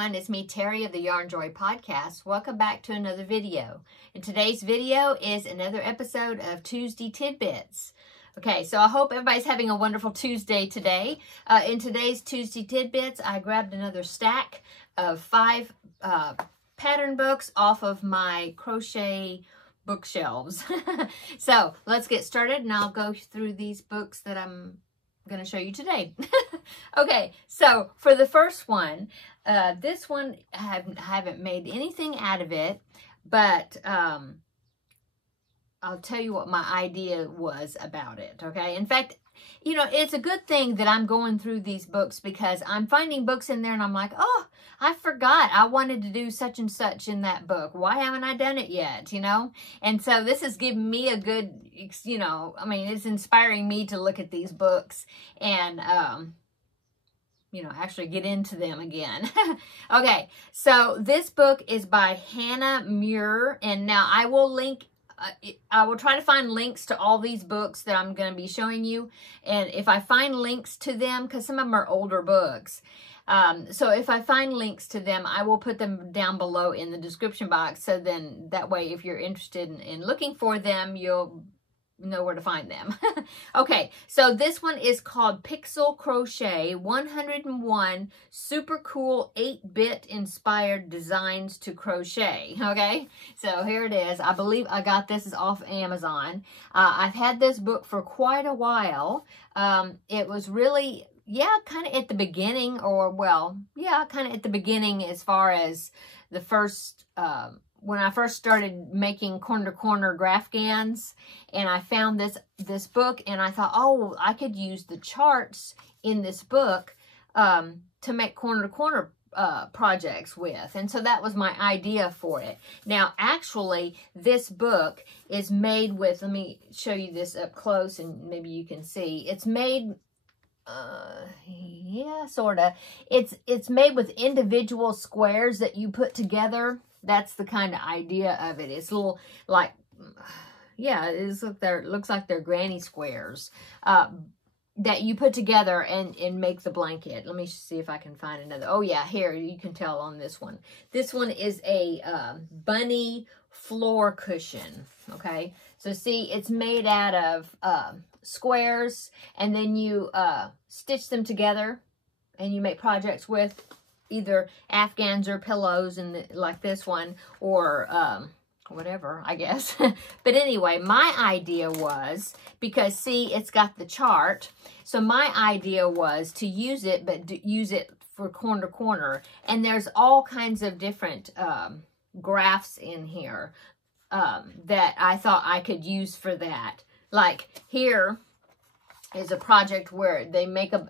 everyone, it's me, Terri of the Yarnjoy podcast. Welcome back to another video. And today's video is another episode of Tuesday Tidbits. Okay, so I hope everybody's having a wonderful Tuesday today. In today's Tuesday Tidbits, I grabbed another stack of 5 pattern books off of my crochet bookshelves. So let's get started and I'll go through these books that I'm going to show you today. Okay, so for the first one, this one I haven't made anything out of it, but I'll tell you what my idea was about it. Okay, in fact, you know, it's a good thing that I'm going through these books because I'm finding books in there and I'm like, oh, I forgot I wanted to do such and such in that book. Why haven't I done it yet? You know? And so this is giving me a good, you know, I mean, it's inspiring me to look at these books and, you know, actually get into them again. Okay, so this book is by Hannah Muir, and now I will link I will try to find links to all these books that I'm going to be showing you. And if I find links to them, because some of them are older books, so if I find links to them, I will put them down below in the description box. So then that way, if you're interested in looking for them, you'll know where to find them. Okay, so this one is called Pixel Crochet 101 Super Cool 8-Bit Inspired Designs to Crochet. Okay, so here it is. I believe I got this off Amazon. I've had this book for quite a while. It was really, yeah, kind of at the beginning, or well, yeah, kind of at the beginning as far as the first, when I first started making corner-to-corner Graphgans, and I found this book, and I thought, oh, I could use the charts in this book to make corner-to-corner projects with. And so that was my idea for it. Now, actually, this book is made with, let me show you this up close, and maybe you can see. It's made, yeah, sort of. It's made with individual squares that you put together. That's the kind of idea of it. It's a little like, yeah, it looks like they're granny squares that you put together and make the blanket. Let me see if I can find another. Oh yeah, here, you can tell on this one. This one is a bunny floor cushion, okay? So see, it's made out of squares, and then you stitch them together and you make projects with either Afghans or pillows, and like this one, or whatever, I guess. But anyway, my idea was, because see, it's got the chart, so my idea was to use it, but use it for corner to corner. And there's all kinds of different graphs in here that I thought I could use for that. Like here is a project where they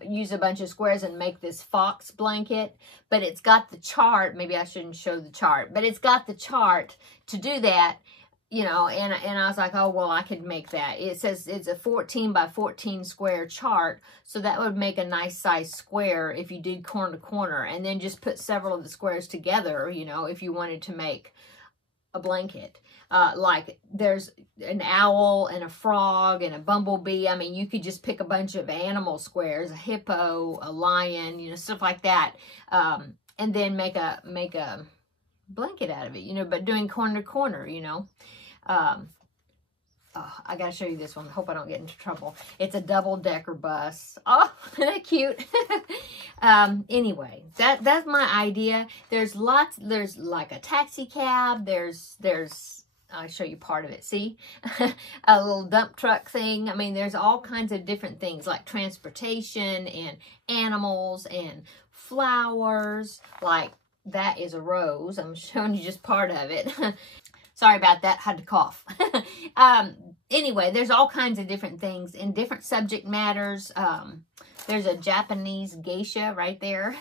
use a bunch of squares and make this fox blanket, but it's got the chart. Maybe I shouldn't show the chart, but it's got the chart to do that, you know, and I was like, oh, well, I could make that. It says it's a 14 by 14 square chart, so that would make a nice size square if you did corner to corner, and then just put several of the squares together, you know, if you wanted to make a blanket. Like there's an owl and a frog and a bumblebee. I mean, you could just pick a bunch of animal squares, a hippo, a lion, you know, stuff like that, and then make a blanket out of it, you know, but doing corner to corner, you know. Oh, I gotta show you this one. Hope I don't get into trouble. It's a double-decker bus. Oh, isn't that cute? Anyway, that's my idea. There's like a taxi cab. There's I'll show you part of it. See? A little dump truck thing. I mean, there's all kinds of different things like transportation and animals and flowers. Like that is a rose. I'm showing you just part of it. Sorry about that. Had to cough. Anyway, there's all kinds of different things in different subject matters. There's a Japanese geisha right there.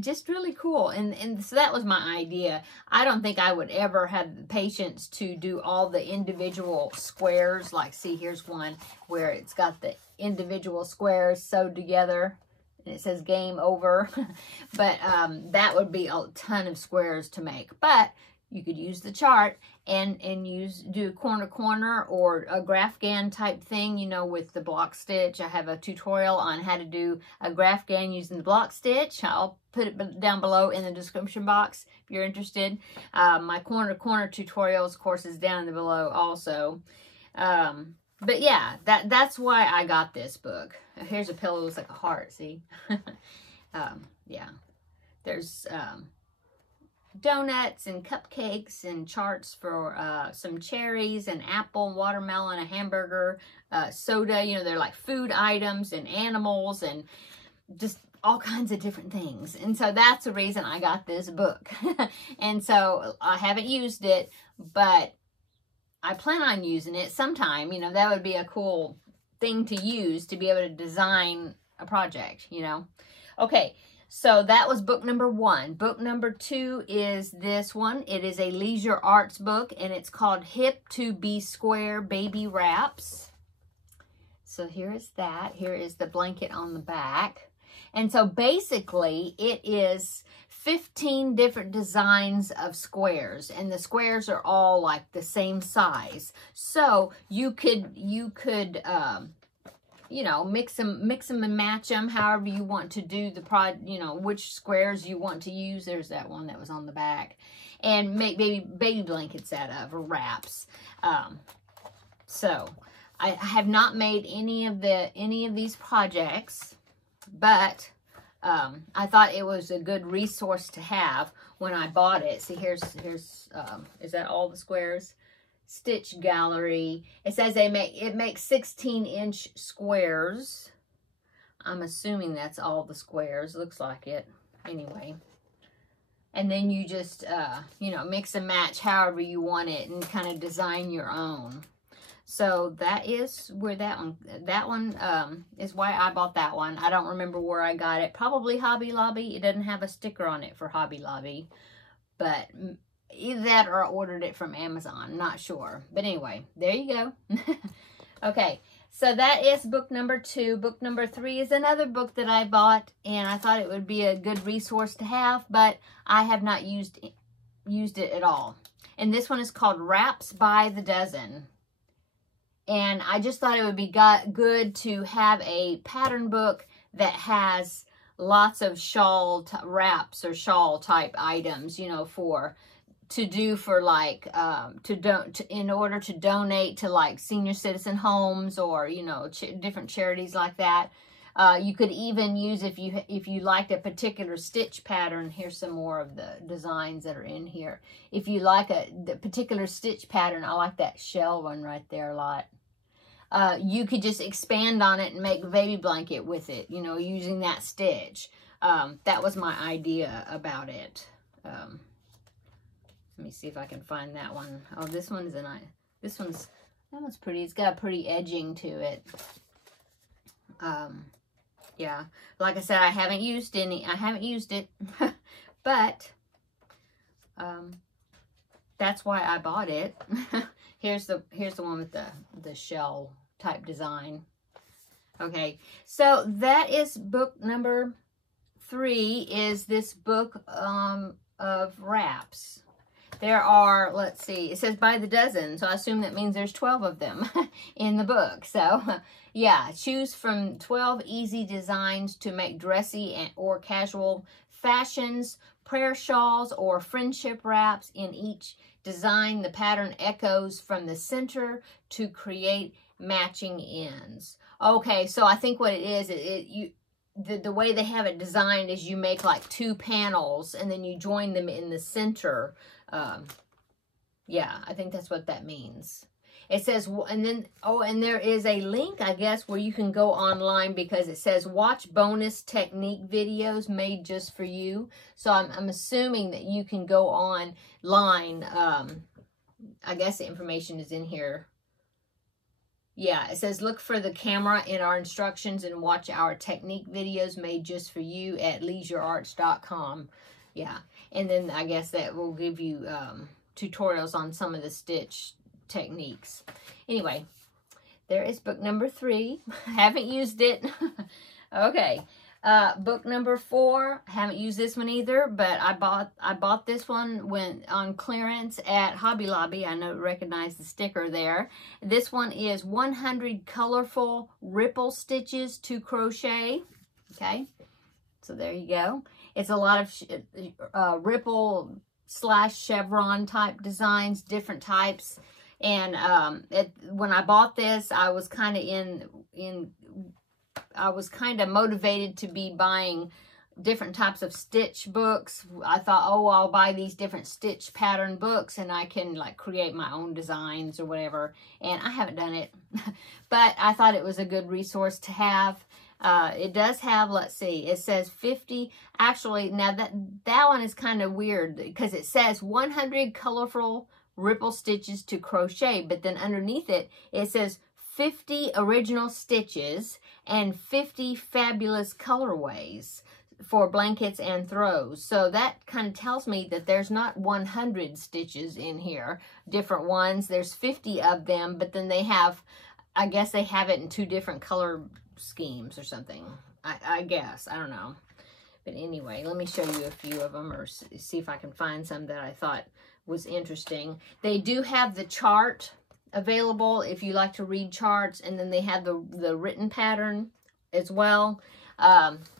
Just really cool. And so that was my idea. I don't think I would ever have the patience to do all the individual squares. Like, see, here's one where it's got the individual squares sewed together. And it says game over. But that would be a ton of squares to make. But you could use the chart and do corner or a Graphgan type thing, you know, with the block stitch. I have a tutorial on how to do a Graphgan using the block stitch. I'll put it down below in the description box if you're interested. My corner tutorial, of course, is down below also. But yeah, that's why I got this book. Here's a pillow, looks like a heart, see? Yeah, there's donuts and cupcakes and charts for some cherries, an apple, watermelon, a hamburger, soda. You know, they're like food items and animals and just all kinds of different things. And so that's the reason I got this book. And so I haven't used it, but I plan on using it sometime. You know, that would be a cool thing to use to be able to design a project, you know. Okay, so that was book number 1. Book number 2 is this one. It is a leisure arts book, and it's called Hip to Be Square Baby Wraps. So here is that. Here is the blanket on the back. And so basically it is 15 different designs of squares, and the squares are all like the same size. So you could you know, mix them and match them however you want to do the you know, which squares you want to use. There's that one that was on the back. And make baby blankets out of, or wraps. So I have not made any of these projects, but I thought it was a good resource to have when I bought it. See, here's is that all the squares? Stitch Gallery. It says it makes 16-inch squares. I'm assuming that's all the squares. Looks like it. Anyway. And then you just, you know, mix and match however you want it and kind of design your own. So that is where that one is why I bought that one. I don't remember where I got it. Probably Hobby Lobby. It doesn't have a sticker on it for Hobby Lobby. But either that or I ordered it from Amazon. Not sure. But anyway, there you go. Okay, so that is book number 2. Book number 3 is another book that I bought, and I thought it would be a good resource to have, but I have not used it at all. And this one is called Wraps by the Dozen. And I just thought it would be good to have a pattern book that has lots of shawl wraps or shawl type items, you know, for like in order to donate to like senior citizen homes or, you know, different charities like that. You could even use, if you liked a particular stitch pattern, here's some more of the designs that are in here. If you like the particular stitch pattern, I like that shell one right there a lot. You could just expand on it and make a baby blanket with it, you know, using that stitch. That was my idea about it. Let me see if I can find that one. Oh, this one's that one's pretty. It's got a pretty edging to it. Yeah, like I said, I haven't used it, but that's why I bought it. Here's the one with the shell type design. Okay, so that is book number 3, is this book of wraps. There are, let's see, it says by the dozen, so I assume that means there's 12 of them in the book. So, yeah, choose from 12 easy designs to make dressy or casual fashions, prayer shawls, or friendship wraps. In each design, the pattern echoes from the center to create matching ends. Okay, so I think what it is, the way they have it designed is you make like 2 panels and then you join them in the center. Yeah, I think that's what that means. It says, and then, oh, and there is a link, I guess, where you can go online, because it says watch bonus technique videos made just for you. So I'm assuming that you can go online. I guess the information is in here. Yeah, it says look for the camera in our instructions and watch our technique videos made just for you at leisurearts.com. Yeah, and then I guess that will give you tutorials on some of the stitch techniques. Anyway, there is book number 3. I haven't used it. Okay, Book number 4. I haven't used this one either, but I bought this one when on clearance at Hobby Lobby. I recognize the sticker there. This one is 100 colorful ripple stitches to crochet. Okay, so there you go. It's a lot of ripple / chevron type designs, different types. And when I bought this, I was kind of motivated to be buying different types of stitch books. I thought, oh, I'll buy these different stitch pattern books and I can like create my own designs or whatever. And I haven't done it, but I thought it was a good resource to have. It does have, let's see, it says 50. Actually, now that one is kind of weird because it says 100 colorful ripple stitches to crochet, but then underneath it, it says 50 original stitches and 50 fabulous colorways for blankets and throws. So that kind of tells me that there's not 100 stitches in here, different ones. There's 50 of them, but then they have, I guess they have it in 2 different color schemes or something. I guess, I don't know. But anyway, let me show you a few of them or see if I can find some that I thought was interesting. They do have the chart available if you like to read charts, and then they have the written pattern as well.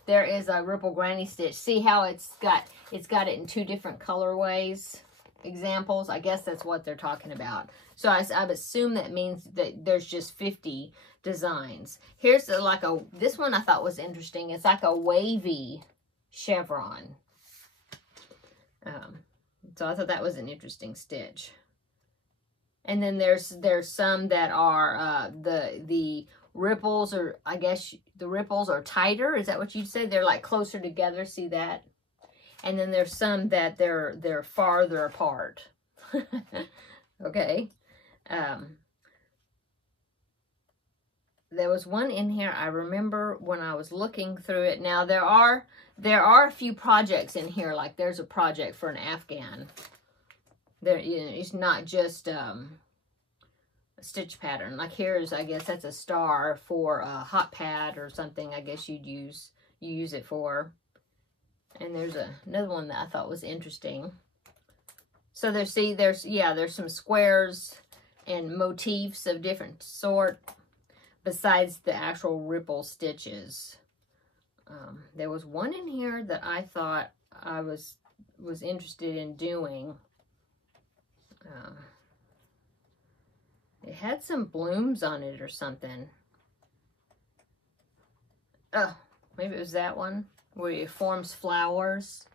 There is a ripple granny stitch. See how it's got it in 2 different colorways examples. I guess that's what they're talking about. So I assume that means that there's just 50 designs. Here's this one I thought was interesting. It's like a wavy chevron. So I thought that was an interesting stitch. And then there's some that are the ripples, or I guess the ripples are tighter. Is that what you'd say? They're like closer together. See that? And then there's some that they're farther apart. Okay. There was one in here I remember when I was looking through it. Now there are a few projects in here. Like there's a project for an Afghan. There, it's not just a stitch pattern. Like here's, I guess that's a star for a hot pad or something. I guess you use it for. And there's another one that I thought was interesting. So there's some squares and motifs of different sort besides the actual ripple stitches. There was one in here that I thought I was interested in doing. It had some blooms on it or something. Oh, maybe it was that one where it forms flowers.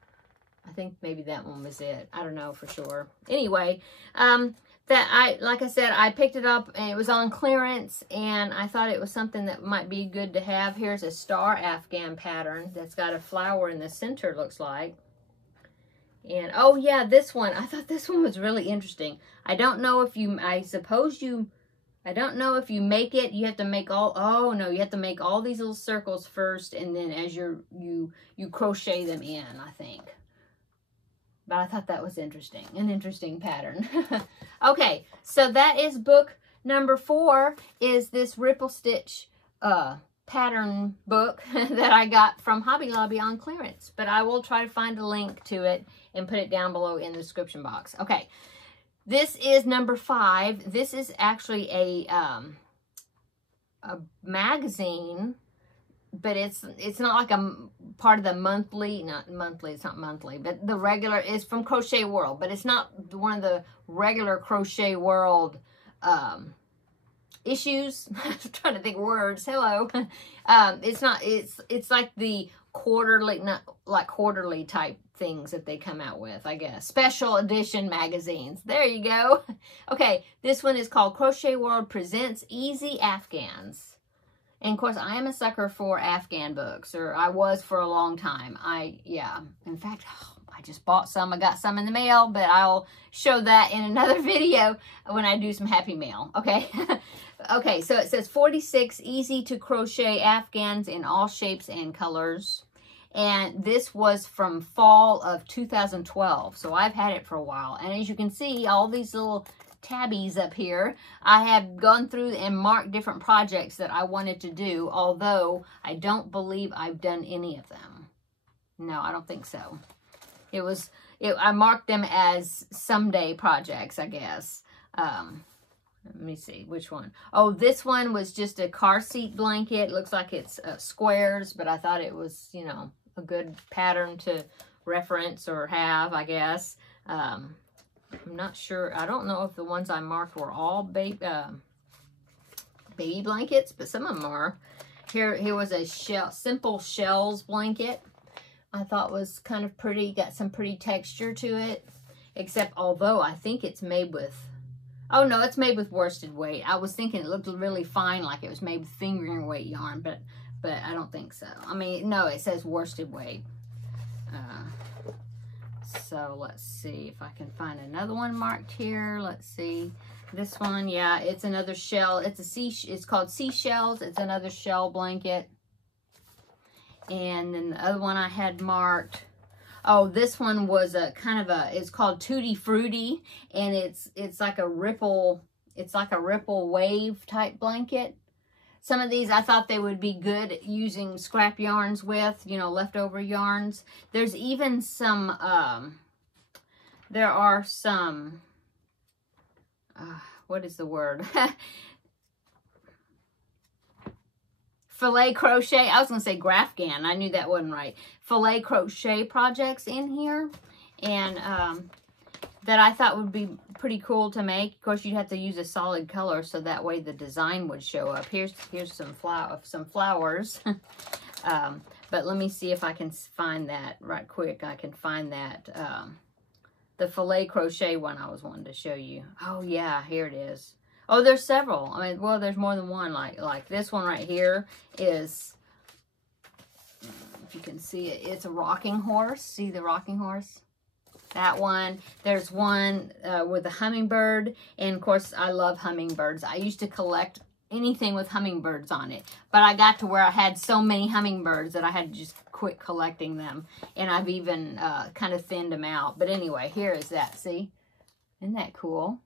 I think maybe that one was it. I don't know for sure. Anyway, like I said, I picked it up and it was on clearance, and I thought it was something that might be good to have. Here's a star Afghan pattern that's got a flower in the center, looks like. And oh yeah, this one, I thought this one was really interesting. I don't know if you, I don't know if you make it, you have to make you have to make all these little circles first, and then as you crochet them in, I think. But I thought that was interesting, an interesting pattern. Okay, so that is book number 4, is this ripple stitch pattern book that I got from Hobby Lobby on clearance. But I will try to find a link to it and put it down below in the description box. Okay, this is number 5. This is actually a magazine, but it's not like a part of the monthly, it's not monthly, but the regular is from Crochet World, but it's not one of the regular Crochet World issues. I'm trying to think of words. Hello. It's not, it's like the quarterly, not like quarterly type things that they come out with, I guess. Special edition magazines. There you go. Okay, this one is called Crochet World Presents Easy Afghans. And of course, I am a sucker for Afghan books, or I was for a long time. In fact, I just bought some. I got some in the mail, but I'll show that in another video when I do some Happy Mail, okay? Okay, so it says 46 easy to crochet Afghans in all shapes and colors. And this was from fall of 2012, so I've had it for a while. And as you can see, all these little tabbies up here. I have gone through and marked different projects that I wanted to do, although I don't believe I've done any of them. No, I don't think so. I marked them as someday projects, I guess. Let me see, which one? Oh, this one was just a car seat blanket. It looks like it's squares, but I thought it was, you know, a good pattern to reference or have, I guess. I'm not sure. I don't know if the ones I marked were all baby blankets, but some of them are. Here was a simple shells blanket. I thought was kind of pretty. Got some pretty texture to it. Except, although I think it's made with... Oh, no, it's made with worsted weight. I was thinking it looked really fine, like it was made with fingering weight yarn, but I don't think so. I mean, no, it says worsted weight. So let's see if I can find another one marked here. Let's see. This one, yeah, it's another shell. It's called Seashells. It's another shell blanket. And then the other one I had marked... Oh, this one was a kind of it's called Tutti Frutti, and it's like a ripple wave type blanket. Some of these I thought they would be good using scrap yarns with, you know, leftover yarns. There's even some, there are some, what is the word? Filet crochet. I was going to say Grafgan. I knew that wasn't right. Filet crochet projects in here. And that I thought would be pretty cool to make. Of course, you'd have to use a solid color so that way the design would show up. Here's some flowers. But let me see if I can find that right quick. I can find that, the filet crochet one I was wanting to show you. Oh, yeah, here it is. Oh, there's several. I mean, well, there's more than one. Like this one right here is, if you can see it, it's a rocking horse. See the rocking horse? That one. There's one with a hummingbird. And, of course, I love hummingbirds. I used to collect anything with hummingbirds on it. But I got to where I had so many hummingbirds that I had to just quit collecting them. And I've even kind of thinned them out. But anyway, here is that. See? Isn't that cool?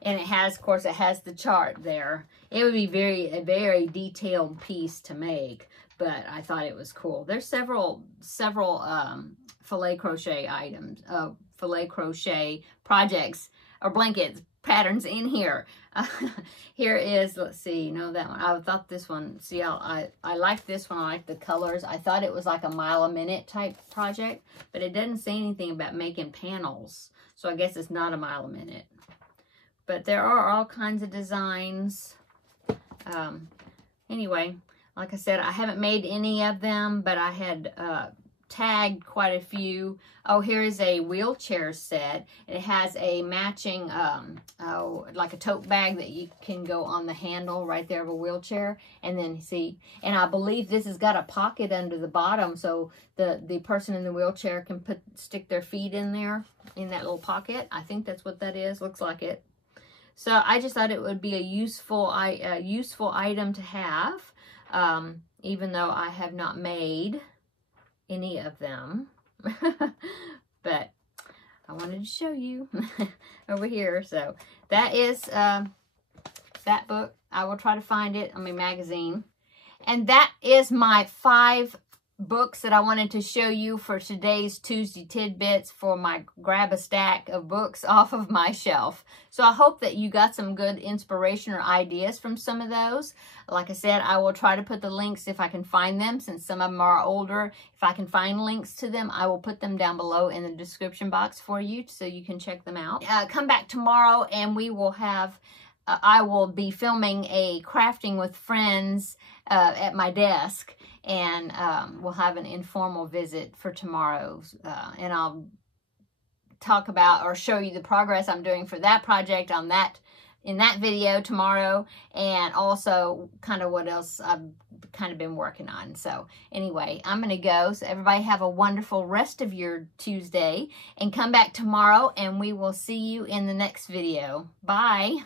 And it has, of course, it has the chart there. It would be a very detailed piece to make, but I thought it was cool. There's several filet crochet items, filet crochet projects or blankets patterns in here. Here is, let's see, no, that one. I thought this one, see, I like this one. I like the colors. I thought it was like a mile a minute type project, but it doesn't say anything about making panels. So I guess it's not a mile a minute. But there are all kinds of designs. Anyway, like I said, I haven't made any of them, but I had tagged quite a few. Oh, here is a wheelchair set. It has a matching, like a tote bag that you can go on the handle right there of a wheelchair. And then see, and I believe this has got a pocket under the bottom, so the person in the wheelchair can stick their feet in there, in that little pocket. I think that's what that is. Looks like it. So I just thought it would be a useful item to have, even though I have not made any of them. But I wanted to show you over here. So that is that book. I will try to find it. I mean, magazine. And that is my 5 books that I wanted to show you for today's Tuesday Tidbits for my grab a stack of books off of my shelf. So I hope that you got some good inspiration or ideas from some of those. Like I said, I will try to put the links if I can find them, since some of them are older. If I can find links to them, I will put them down below in the description box for you so you can check them out. Come back tomorrow and we will have I will be filming a crafting with friends at my desk, and we'll have an informal visit for tomorrow, and I'll talk about or show you the progress I'm doing for that project in that video tomorrow, and also kind of what else I've kind of been working on. So anyway, I'm going to go. So everybody have a wonderful rest of your Tuesday, and come back tomorrow and we will see you in the next video. Bye.